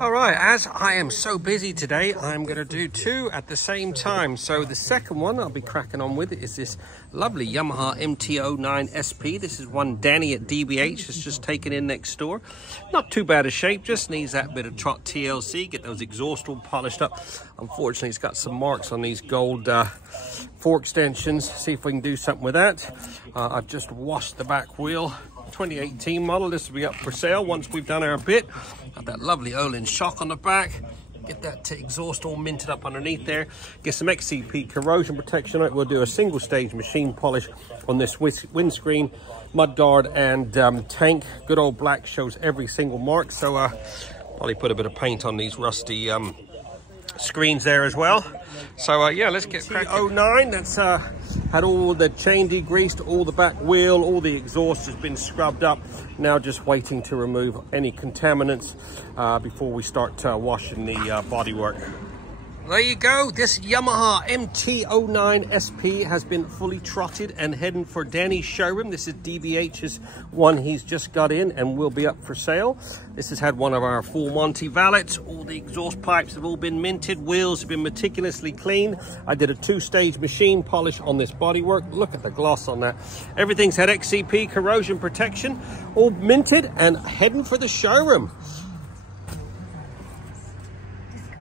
All right, as I am so busy today, I'm going to do two at the same time. So the second one I'll be cracking on with is this lovely Yamaha MT09SP. This is one Danny at DBH has just taken in next door. Not too bad a shape, just needs that bit of trot TLC, get those exhaust all polished up. Unfortunately, it's got some marks on these gold fork extensions. See if we can do something with that. I've just washed the back wheel. 2018 model. This will be up for sale once we've done our bit. Got that lovely Olin shock on the back. Get that exhaust all minted up underneath there. Get some XCP corrosion protection on it. We'll do a single stage machine polish on this windscreen, mudguard and tank. Good old black shows every single mark. So probably put a bit of paint on these rusty screens there as well. So yeah, let's get cracking. 09, that's had all the chain degreased, all the back wheel, all the exhaust has been scrubbed up. Now just waiting to remove any contaminants before we start washing the bodywork. There you go. This Yamaha MT09SP has been fully trotted and heading for Danny's showroom. This is DBH's one he's just got in and will be up for sale. This has had one of our full Monty valets. All the exhaust pipes have all been minted. Wheels have been meticulously cleaned. I did a two-stage machine polish on this bodywork. Look at the gloss on that. Everything's had XCP corrosion protection, all minted and heading for the showroom.